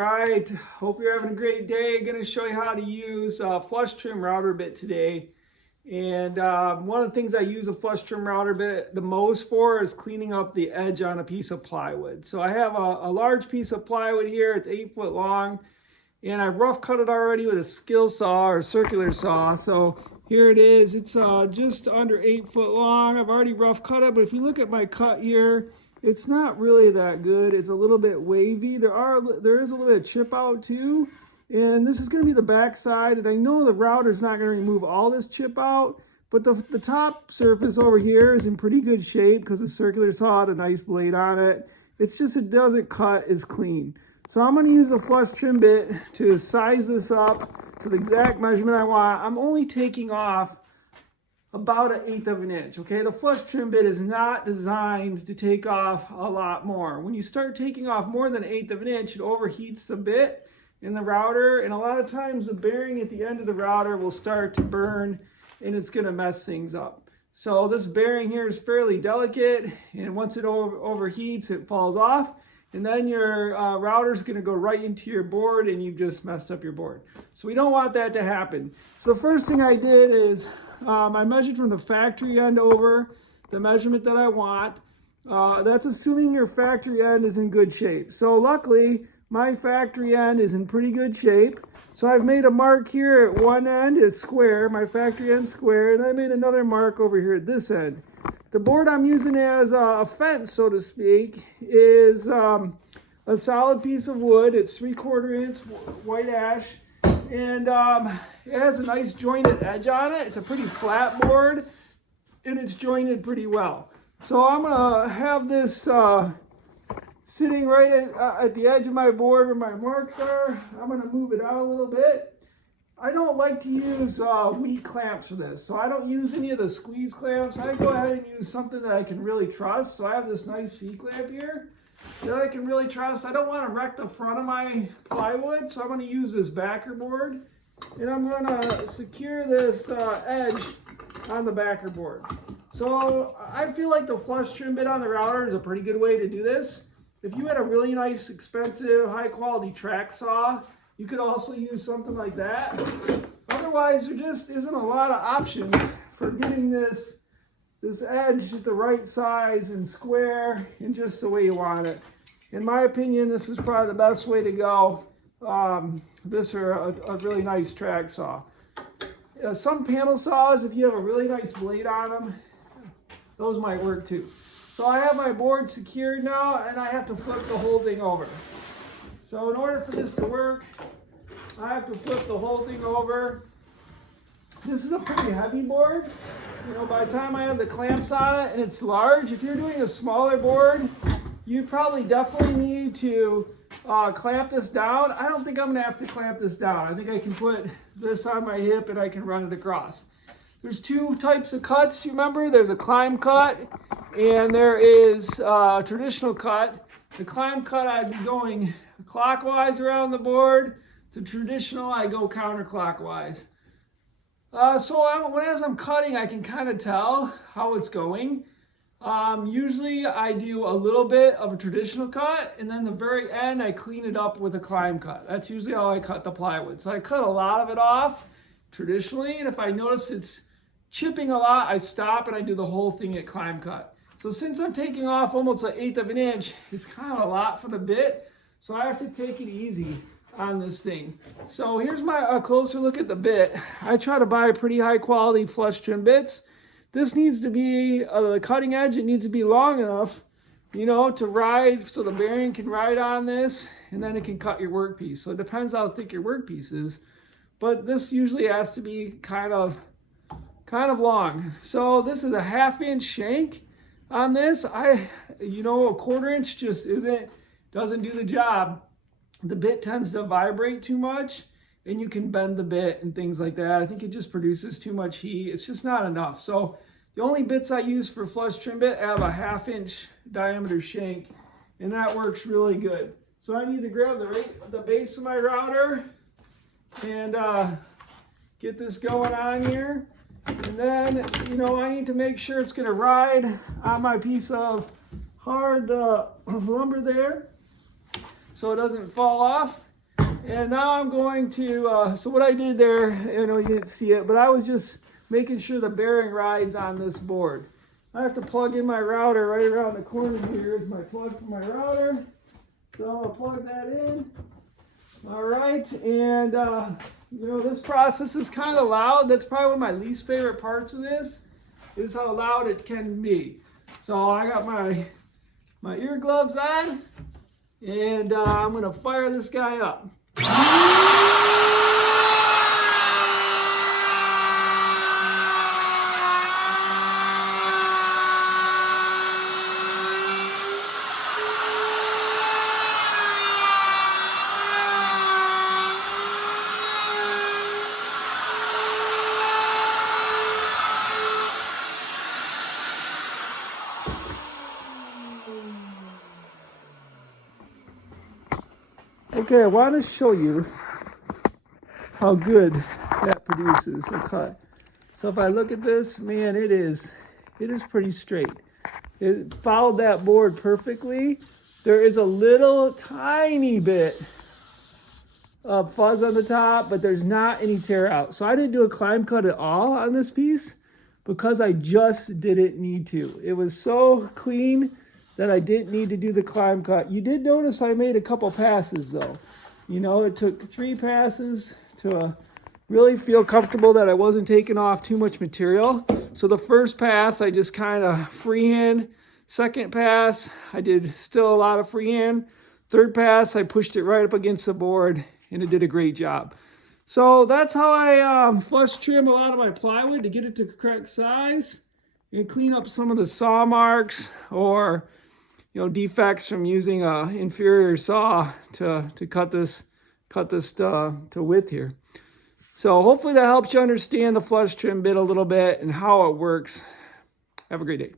All right, hope you're having a great day. Going to show you how to use a flush trim router bit today. And one of the things I use a flush trim router bit the most for is cleaning up the edge on a piece of plywood. So I have a large piece of plywood here. It's 8 foot long, and I've rough cut it already with a skill saw or circular saw. So here it is. It's just under 8 foot long. I've already rough cut it, but if you look at my cut here, it's not really that good. It's a little bit wavy. There is a little bit of chip out too. And this is going to be the back side. And I know the router's not going to remove all this chip out, but the top surface over here is in pretty good shape because the circular saw had a nice blade on it. It's just it doesn't cut as clean. So I'm going to use a flush trim bit to size this up to the exact measurement I want. I'm only taking off about 1/8 of an inch. Okay, the flush trim bit is not designed to take off a lot more. When you start taking off more than 1/8 of an inch, it overheats the bit in the router, and a lot of times the bearing at the end of the router will start to burn and it's going to mess things up. So this bearing here is fairly delicate, and once it overheats, it falls off, and then your router is going to go right into your board and you've just messed up your board. So we don't want that to happen. So the first thing I did is I measured from the factory end over the measurement that I want. That's assuming your factory end is in good shape. So luckily, my factory end is in pretty good shape. So I've made a mark here at one end, it's square, my factory end square, and I made another mark over here at this end. The board I'm using as a fence, so to speak, is a solid piece of wood. It's 3/4 inch white ash. And it has a nice jointed edge on it. It's a pretty flat board, and it's jointed pretty well. So I'm gonna have this sitting right at the edge of my board where my marks are. I'm gonna move it out a little bit. I don't like to use weak clamps for this, so I don't use any of the squeeze clamps. I go ahead and use something that I can really trust. So I have this nice C-clamp here that I can really trust. I don't want to wreck the front of my plywood, so I'm going to use this backer board, and I'm going to secure this edge on the backer board. So I feel like the flush trim bit on the router is a pretty good way to do this. If you had a really nice, expensive, high quality track saw, you could also use something like that. Otherwise, there just isn't a lot of options for getting this edge at the right size and square and just the way you want it. In my opinion, this is probably the best way to go. This or a really nice track saw. Some panel saws, if you have a really nice blade on them, those might work too. So I have my board secured now, and I have to flip the whole thing over. So in order for this to work, I have to flip the whole thing over. This is a pretty heavy board. You know, by the time I have the clamps on it and it's large, if you're doing a smaller board, you probably definitely need to clamp this down. I don't think I'm gonna have to clamp this down. I think I can put this on my hip and I can run it across. There's two types of cuts, you remember? There's a climb cut and there is a traditional cut. The climb cut, I'd be going clockwise around the board. The traditional, I go counterclockwise. As I'm cutting, I can kind of tell how it's going. Usually I do a little bit of a traditional cut, and then the very end I clean it up with a climb cut. That's usually how I cut the plywood. So I cut a lot of it off traditionally, and if I notice it's chipping a lot, I stop and I do the whole thing at climb cut. So since I'm taking off almost 1/8 of an inch, it's kind of a lot for the bit, so I have to take it easy on this thing. So here's a closer look at the bit. I try to buy pretty high quality flush trim bits. This needs to be the cutting edge. It needs to be long enough, you know, to ride, so the bearing can ride on this, and then it can cut your workpiece. So it depends how thick your workpiece is, but this usually has to be kind of long. So this is a 1/2 inch shank on this. You know, a 1/4 inch just doesn't do the job. The bit tends to vibrate too much, and you can bend the bit and things like that. I think it just produces too much heat. It's just not enough. So the only bits I use for flush trim bit have a 1/2 inch diameter shank, and that works really good. So I need to grab the base of my router and get this going on here. And then, you know, I need to make sure it's going to ride on my piece of hard lumber there so it doesn't fall off. And now I'm going to, so what I did there, I know you didn't see it, but I was just making sure the bearing rides on this board. I have to plug in my router right around the corner here is my plug for my router. So I'll plug that in. All right, and you know, this process is kind of loud. That's probably one of my least favorite parts of this, is how loud it can be. So I got my ear gloves on, and I'm gonna fire this guy up. Okay, I want to show you how good that produces a cut. So if I look at this, man, it is pretty straight. It followed that board perfectly. There is a little tiny bit of fuzz on the top, but there's not any tear out. So I didn't do a climb cut at all on this piece because I just didn't need to. It was so clean that I didn't need to do the climb cut. You did notice I made a couple passes though. You know, it took 3 passes to really feel comfortable that I wasn't taking off too much material. So the first pass, I just kind of freehand. Second pass, I did still a lot of freehand. Third pass, I pushed it right up against the board and it did a great job. So that's how I flush trim a lot of my plywood to get it to the correct size and clean up some of the saw marks or, you know, defects from using a inferior saw to cut this to width here. So hopefully that helps you understand the flush trim bit a little bit and how it works. Have a great day.